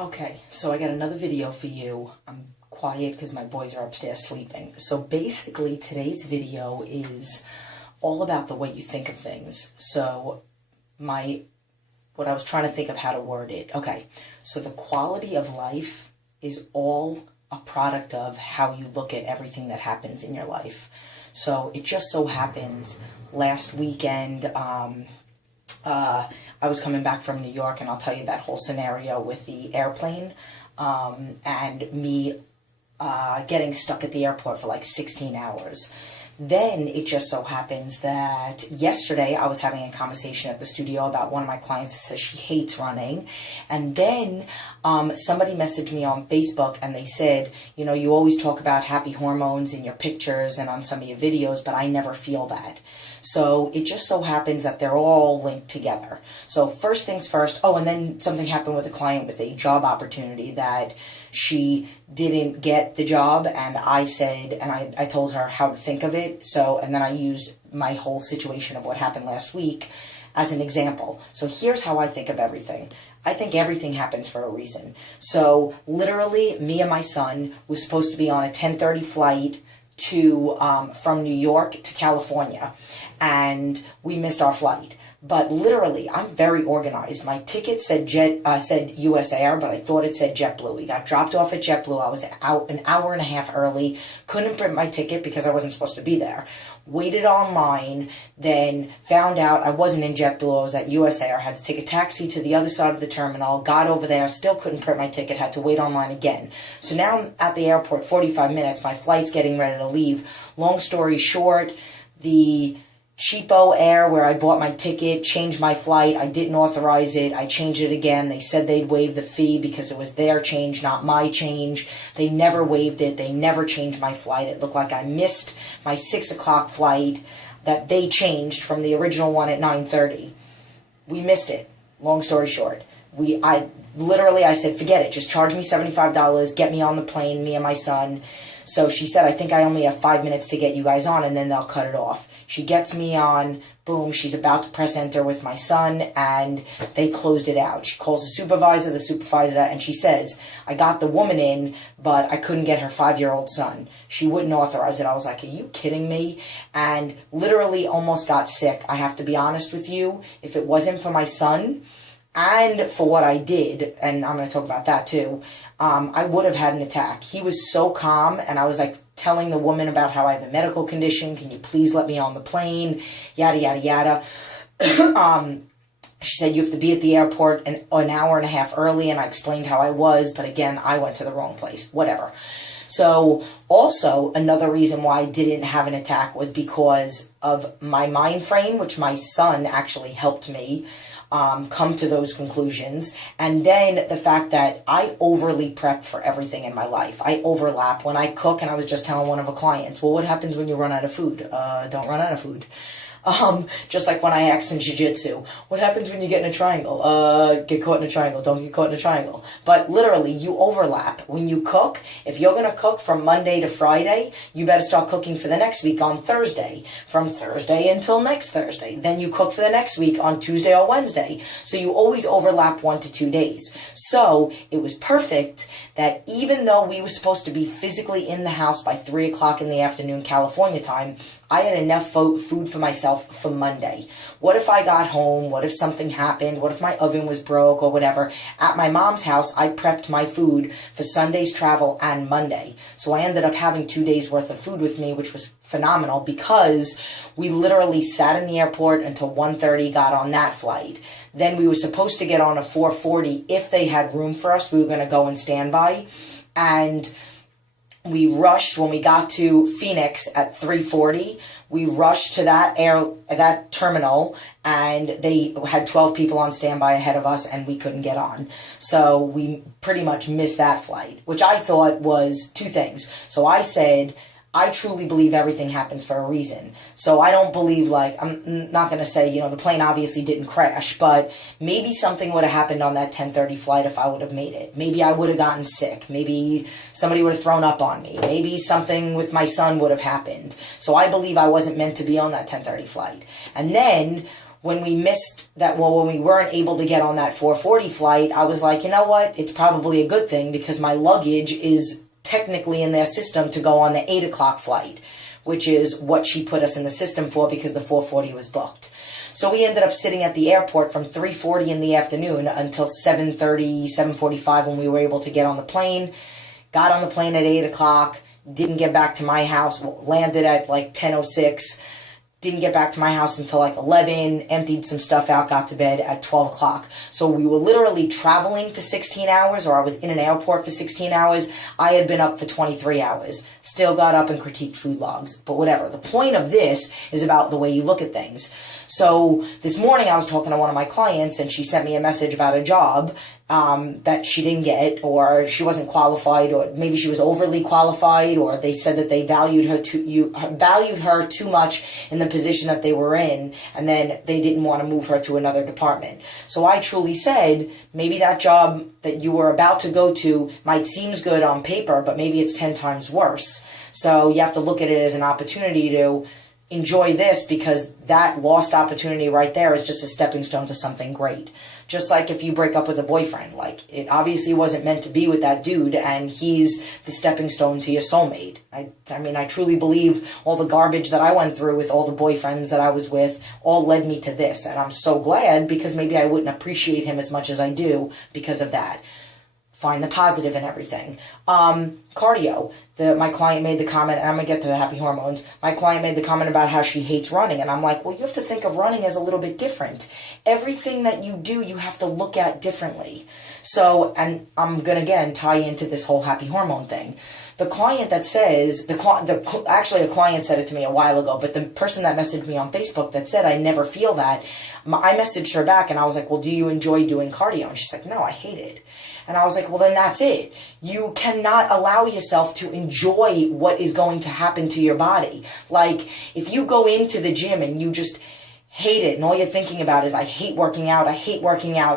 Okay, so I got another video for you. I'm quiet because my boys are upstairs sleeping. So basically today's video is all about the way you think of things. So what I was trying to think of how to word it. Okay, so the quality of life is all a product of how you look at everything that happens in your life. So it just so happens last weekend, I was coming back from New York, and I'll tell you that whole scenario with the airplane, and me getting stuck at the airport for like 16 hours. Then it just so happens that yesterday I was having a conversation at the studio about one of my clients that says she hates running. And then somebody messaged me on Facebook and they said, you know, you always talk about happy hormones in your pictures and on some of your videos, but I never feel that. So it just so happens that they're all linked together. So first things first, and then something happened with a client with a job opportunity that she didn't get the job, and I said, and I told her how to think of it. So, and then I used my whole situation of what happened last week as an example. So here's how I think of everything. I think everything happens for a reason. So literally, me and my son was supposed to be on a 10:30 flight from New York to California, and we missed our flight. But literally, I'm very organized. My ticket said said US Air, but I thought it said JetBlue. We got dropped off at JetBlue. I was out an hour and a half early. Couldn't print my ticket because I wasn't supposed to be there. Waited online, then found out I wasn't in JetBlue. I was at US Air. Had to take a taxi to the other side of the terminal. Got over there. Still couldn't print my ticket. Had to wait online again. So now I'm at the airport, 45 minutes. My flight's getting ready to leave. Long story short, the cheapo air where I bought my ticket changed my flight. I didn't authorize it. I changed it again. They said they'd waive the fee because it was their change, not my change. They never waived it. They never changed my flight. It looked like I missed my 6 o'clock flight that they changed from the original one at 9:30. We missed it. Long story short, I said, forget it. Just charge me $75. Get me on the plane, me and my son. So she said, I think I only have 5 minutes to get you guys on, and then they'll cut it off. She gets me on, boom, she's about to press enter with my son, and they closed it out. She calls the supervisor, and she says, I got the woman in, but I couldn't get her 5-year-old son. She wouldn't authorize it. I was like, are you kidding me? And literally almost got sick. I have to be honest with you, if it wasn't for my son, and for what I did, and I'm going to talk about that too, I would have had an attack. He was so calm, and I was like telling the woman about how I have a medical condition. Can you please let me on the plane? Yada, yada, yada. She said, you have to be at the airport an hour and a half early, and I explained how I was, but again, I went to the wrong place. Whatever. So also another reason why I didn't have an attack was because of my mind frame, which my son actually helped me come to those conclusions. And then the fact that I overly prep for everything in my life. I overlap when I cook, and I was just telling one of the clients, well, what happens when you run out of food? Don't run out of food. Just like when I asked in jiu-jitsu, what happens when you get in a triangle? Get caught in a triangle. Don't get caught in a triangle. But literally, you overlap. When you cook, if you're going to cook from Monday to Friday, you better start cooking for the next week on Thursday. From Thursday until next Thursday. Then you cook for the next week on Tuesday or Wednesday. So you always overlap 1 to 2 days. So it was perfect that even though we were supposed to be physically in the house by 3 o'clock in the afternoon, California time, I had enough food for myself for Monday. What if I got home? What if something happened? What if my oven was broke or whatever? At my mom's house, I prepped my food for Sunday's travel and Monday. So I ended up having 2 days worth of food with me, which was phenomenal because we literally sat in the airport until 1:30, got on that flight. Then we were supposed to get on a 4:40 if they had room for us. We were going to go and stand by. And we rushed when we got to Phoenix at 3:40. We rushed to that terminal, and they had 12 people on standby ahead of us, and we couldn't get on. So we pretty much missed that flight, which I thought was 2 things. So I said, I truly believe everything happens for a reason. So I don't believe, like, I'm not going to say, you know, the plane obviously didn't crash, but maybe something would have happened on that 10:30 flight if I would have made it. Maybe I would have gotten sick. Maybe somebody would have thrown up on me. Maybe something with my son would have happened. So I believe I wasn't meant to be on that 10:30 flight. And then when we missed that, well, when we weren't able to get on that 4:40 flight, I was like, you know what? It's probably a good thing because my luggage is technically in their system to go on the 8 o'clock flight, which is what she put us in the system for because the 4:40 was booked. So we ended up sitting at the airport from 3:40 in the afternoon until 7:30, 7:45 when we were able to get on the plane. Got on the plane at 8 o'clock, didn't get back to my house, landed at like 10:06. Didn't get back to my house until like 11, emptied some stuff out, got to bed at 12 o'clock. So we were literally traveling for 16 hours, or I was in an airport for 16 hours. I had been up for 23 hours. Still got up and critiqued food logs, but whatever. The point of this is about the way you look at things. So this morning I was talking to one of my clients and she sent me a message about a job that she didn't get, or she wasn't qualified, or maybe she was overly qualified, or they said that they valued her too much in the position that they were in, and then they didn't want to move her to another department. So I truly said, maybe that job that you were about to go to might seem good on paper, but maybe it's 10 times worse. So you have to look at it as an opportunity to enjoy this, because that lost opportunity right there is just a stepping stone to something great. Just like if you break up with a boyfriend, like it obviously wasn't meant to be with that dude, and he's the stepping stone to your soulmate. I mean, I truly believe all the garbage that I went through with all the boyfriends that I was with all led me to this, and I'm so glad, because maybe I wouldn't appreciate him as much as I do because of that. Find the positive in everything. Cardio. My client made the comment, and I'm going to get to the happy hormones. My client made the comment about how she hates running, and I'm like, well, you have to think of running as a little bit different. Everything that you do, you have to look at differently. So, and I'm going to, again, tie into this whole happy hormone thing. The client that says, actually a client said it to me a while ago, but the person that messaged me on Facebook that said, I never feel that, I messaged her back, and I was like, well, do you enjoy doing cardio? And she's like, no, I hate it. And I was like, well, then that's it. You cannot allow yourself to enjoy what is going to happen to your body. Like, if you go into the gym and you just hate it, and all you're thinking about is, I hate working out,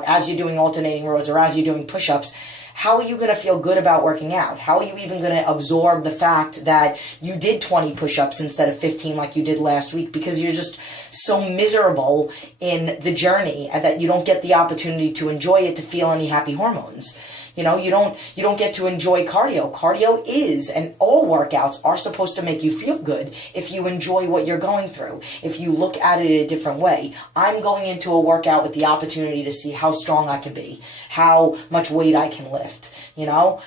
as you're doing alternating rows or as you're doing push-ups, how are you going to feel good about working out? How are you even going to absorb the fact that you did 20 push-ups instead of 15 like you did last week? Because you're just so miserable in the journey that you don't get the opportunity to enjoy it, to feel any happy hormones. You know, you don't get to enjoy cardio. Cardio is, and all workouts are supposed to make you feel good if you enjoy what you're going through, if you look at it a different way. I'm going into a workout with the opportunity to see how strong I can be, how much weight I can lift, you know?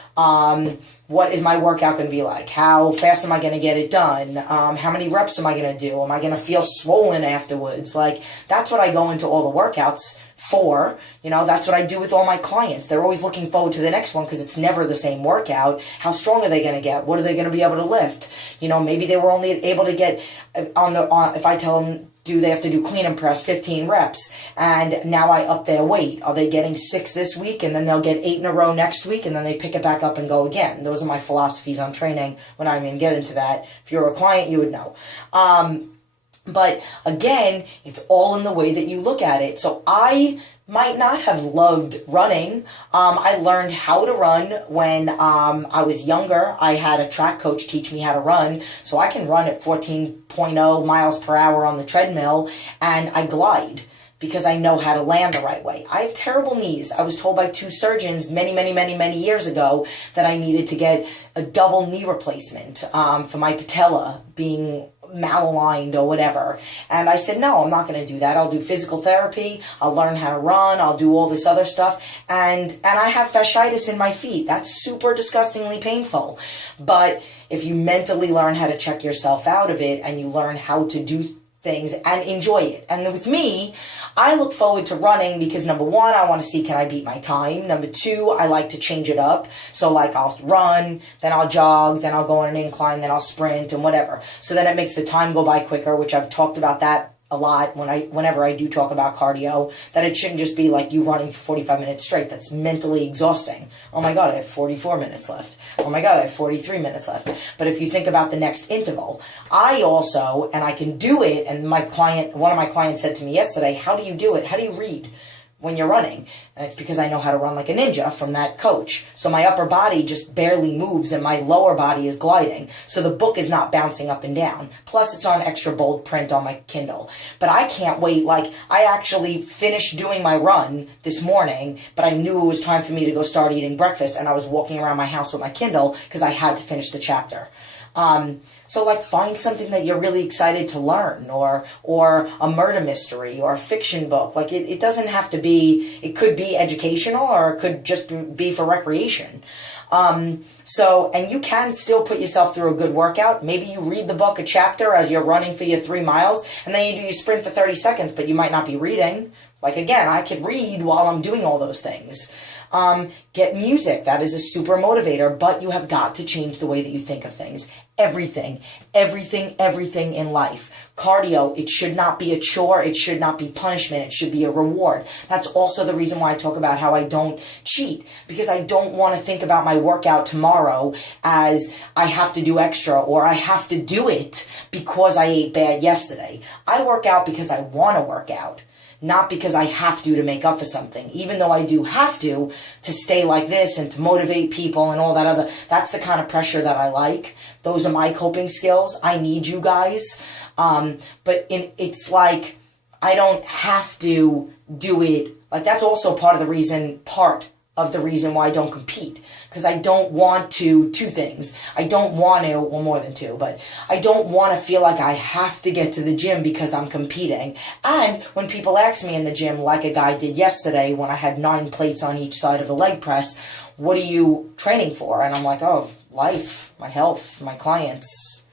What is my workout going to be like? How fast am I going to get it done? How many reps am I going to do? Am I going to feel swollen afterwards? Like, that's what I go into all the workouts for. You know, that's what I do with all my clients. They're always looking forward to the next one because it's never the same workout. How strong are they going to get? What are they going to be able to lift? You know, maybe they were only able to get if I tell them, they have to do clean and press 15 reps, and now I up their weight. Are they getting 6 this week, and then they'll get 8 in a row next week, and then they pick it back up and go again? Those are my philosophies on training. We're not even going to get into that. If you're a client, you would know. But again, it's all in the way that you look at it. So I might not have loved running. I learned how to run when I was younger. I had a track coach teach me how to run, so I can run at 14.0 miles per hour on the treadmill, and I glide because I know how to land the right way. I have terrible knees. I was told by 2 surgeons many years ago that I needed to get a double knee replacement for my patella being malaligned or whatever. And I said, no, I'm not going to do that. I'll do physical therapy. I'll learn how to run. I'll do all this other stuff. And I have fasciitis in my feet. That's super disgustingly painful. But if you mentally learn how to check yourself out of it, and you learn how to do things and enjoy it. And with me, I look forward to running because, number one, I want to see, can I beat my time? Number two, I like to change it up. So like, I'll run, then I'll jog, then I'll go on an incline, then I'll sprint and whatever. So then it makes the time go by quicker, which I've talked about that a lot whenever I do talk about cardio, that it shouldn't just be like you running for 45 minutes straight. That's mentally exhausting. Oh my God, I have 44 minutes left. Oh my God, I have 43 minutes left. But if you think about the next interval, I also, and I can do it, and one of my clients said to me yesterday, how do you do it? How do you read when you're running? And it's because I know how to run like a ninja from that coach. So my upper body just barely moves and my lower body is gliding. So the book is not bouncing up and down. Plus it's on extra bold print on my Kindle. But I can't wait. Like, I actually finished doing my run this morning, but I knew it was time for me to go start eating breakfast, and I was walking around my house with my Kindle because I had to finish the chapter. So like, find something that you're really excited to learn, or a murder mystery or a fiction book. Like, it doesn't have to be, it could be educational or it could just be for recreation. And you can still put yourself through a good workout. Maybe you read the book a chapter as you're running for your 3 miles, and then you do your sprint for 30 seconds, but you might not be reading. Like, again, I could read while I'm doing all those things. Get music. That is a super motivator, but you have got to change the way that you think of things. Everything in life. Cardio, it should not be a chore. It should not be punishment. It should be a reward. That's also the reason why I talk about how I don't cheat, because I don't want to think about my workout tomorrow as I have to do extra, or I have to do it because I ate bad yesterday. I work out because I want to work out, not because I have to make up for something, even though I do have to stay like this and to motivate people and all that other. That's the kind of pressure that I like. Those are my coping skills. I need you guys. It's like, I don't have to do it. Like, that's also part of the reason why I don't compete. Because I don't want to, 2 things. I don't want to, well, more than 2, but I don't want to feel like I have to get to the gym because I'm competing. And when people ask me in the gym, like a guy did yesterday when I had 9 plates on each side of the leg press, what are you training for? And I'm like, oh, life, my health, my clients.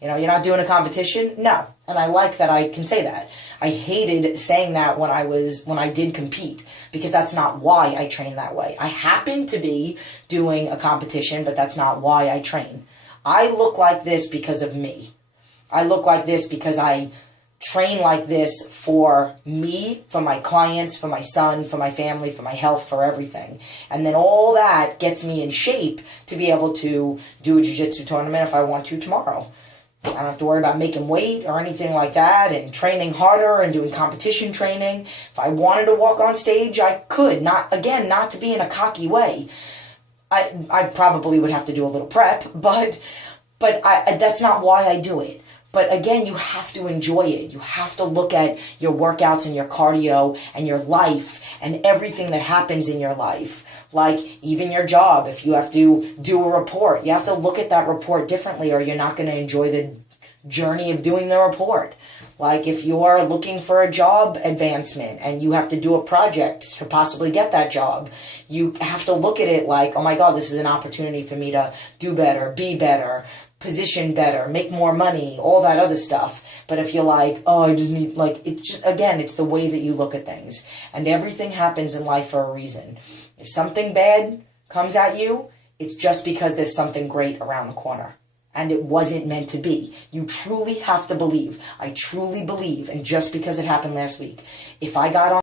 You know, you're not doing a competition? No. And I like that I can say that. I hated saying that when I did compete, because that's not why I train that way. I happen to be doing a competition, but that's not why I train. I look like this because of me. I look like this because I train like this for me, for my clients, for my son, for my family, for my health, for everything. And then all that gets me in shape to be able to do a jiu-jitsu tournament if I want to tomorrow. I don't have to worry about making weight or anything like that, and training harder and doing competition training. If I wanted to walk on stage, I could. Not to be in a cocky way. I probably would have to do a little prep, but that's not why I do it. But again, you have to enjoy it. You have to look at your workouts and your cardio and your life and everything that happens in your life. Like, even your job, if you have to do a report, you have to look at that report differently, or you're not going to enjoy the journey of doing the report. Like, if you're looking for a job advancement and you have to do a project to possibly get that job, you have to look at it like, oh my God, this is an opportunity for me to do better, be better, position better, make more money, all that other stuff. But if you're like, oh, I just need, like, it's just, again, it's the way that you look at things. And everything happens in life for a reason. If something bad comes at you, it's just because there's something great around the corner. And it wasn't meant to be. You truly have to believe. I truly believe. And just because it happened last week, if I got on